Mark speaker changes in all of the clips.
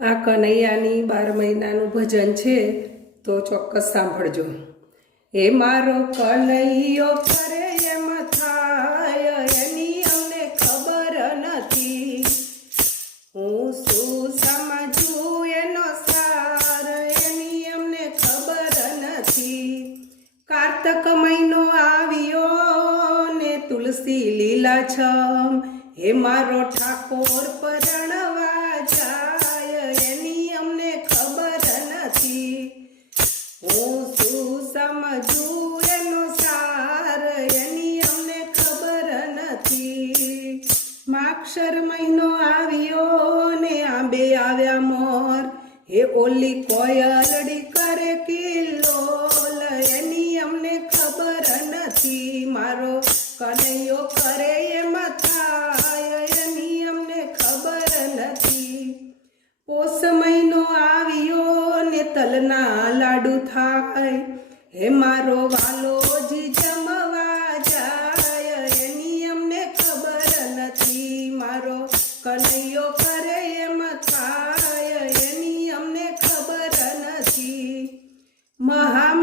Speaker 1: આ કનૈયાની બાર મહિનાનું ભજન છે, તો ચોક્કસ સાંભળજો. હે મારો કનૈયો કરે એમ થાય, એની અમને ખબર નથી. હું શું સમજું એનો સાર, એની અમને ખબર નથી. કારતક મહિનો આવ્યો ને તુલસી લીલાછમ. હે મારો ઠાકોર, પરણવા માક્ષર મહિનો આવ્યો ને આંબે આવ્યા મોર. હે ઓલી કોયલડી કરે કિલ્લો એની અમને ખબર નથી. મારો કનૈયો કરે એ થાય એની અમને ખબર નથી. પોષ મહિનો આવ્યો ને તલના લાડુ થાય. હે મારો વાલોજી કનૈયો કરે એમ થાય, એની અમને ખબર નથી. મહા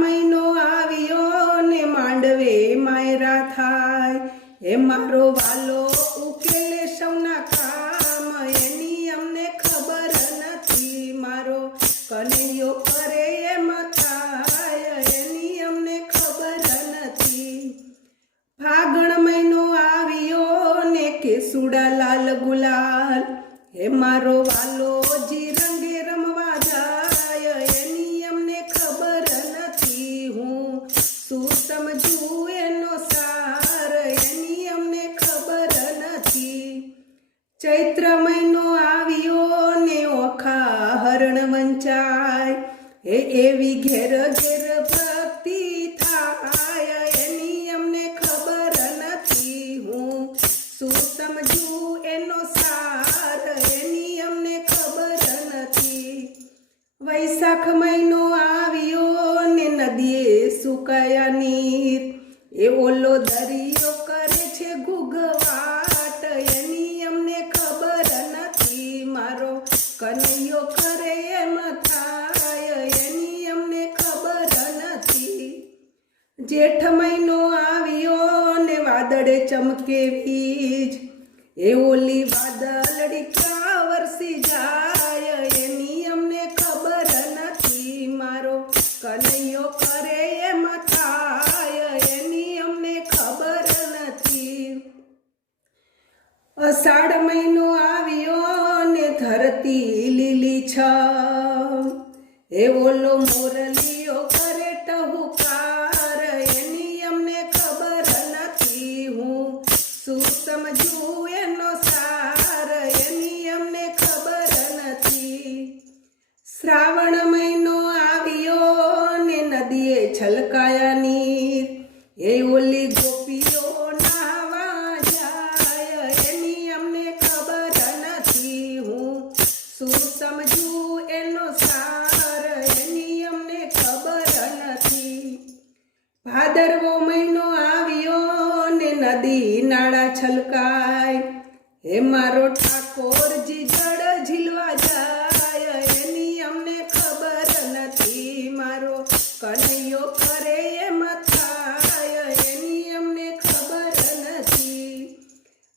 Speaker 1: આવ્યો ને માંડવે માયરા થાય. એ મારો વાલો ઉકેલે કામ, એની અમને ખબર નથી. મારો કનૈયો ને કેસુડા લાલ ગુલાલ, હે મારો વાલો જી રંગે રમવા જાય, એની અમને ખબર નથી હું શું સમજું એનો સાર, એની અમને ખબર નથી. ચૈત્ર મહિનો આવ્યો ને ઓખા હરણ વંચાય, હે એવી ઘેર વૈશાખ મહિનો આવ્યો ને નદીએ સુકાયા નીર. એ ઓલો દરિયો કરે છે ગુગવાટ એની અમને ખબર નથી. મારો કનૈયો કરે એમ થાય. એની અમને ખબર નથી. જેઠ મહિનો આવ્યો ને વાદળે ચમકે વીજ. એ ઓલી વાદળડી ક્યાં અષાઢ મહિનો આવ્યો ને ધરતી લીલી છ. એ ઓલો મોરલીઓ કરે. ટહુકાર એની અમને ખબર નથી હું શું સમજું એનો સાર. એની અમને ખબર નથી. શ્રાવણ મહિનો આવ્યો ને નદીએ છલકાયા નીર. એ ઓલી ગોપીઓ શું સમજવું એનો સાર એની અમને ખબર નથી. ભાદરવો મહિનો આવ્યો ને નદી નાળા છલકાય. હે મારો ઠાકોરજી જળ ઝીલવા જાય. એની અમને ખબર નથી. મારો કનૈયો કરે એમ થાય એની અમને ખબર નથી.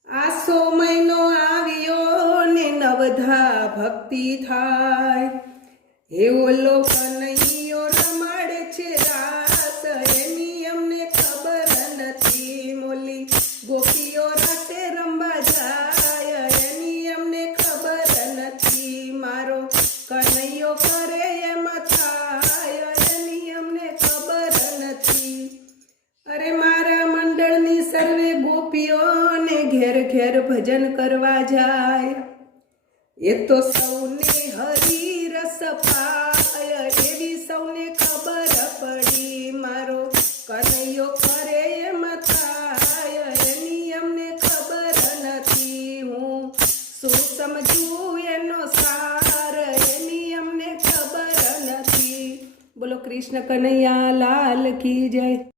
Speaker 1: આસો મહિનો આવ્યો ને નવધા ભક્તિ થાય. એવો ઓલો કનૈયો રમાડે છે રાસ. એની અમને ખબર નથી મોલી. ગોપીઓ રાતે રમવા જાય. એની અમને ખબર નથી મારો. કનૈયો કરે એમ થાય. એની અમને ખબર નથી. અરે મારા મંડળની સર્વે ગોપીઓને ઘેર ઘેર ભજન કરવા જાય. એ તો સૌને હરી રસ પાય એવી સૌને ખબર પડી. મારો કનૈયો કરે એમ થાય, એની અમને ખબર નથી. હું શું સમજું એનો સાર, એની અમને ખબર નથી. બોલો કૃષ્ણ કનૈયા, લાલ કી જય.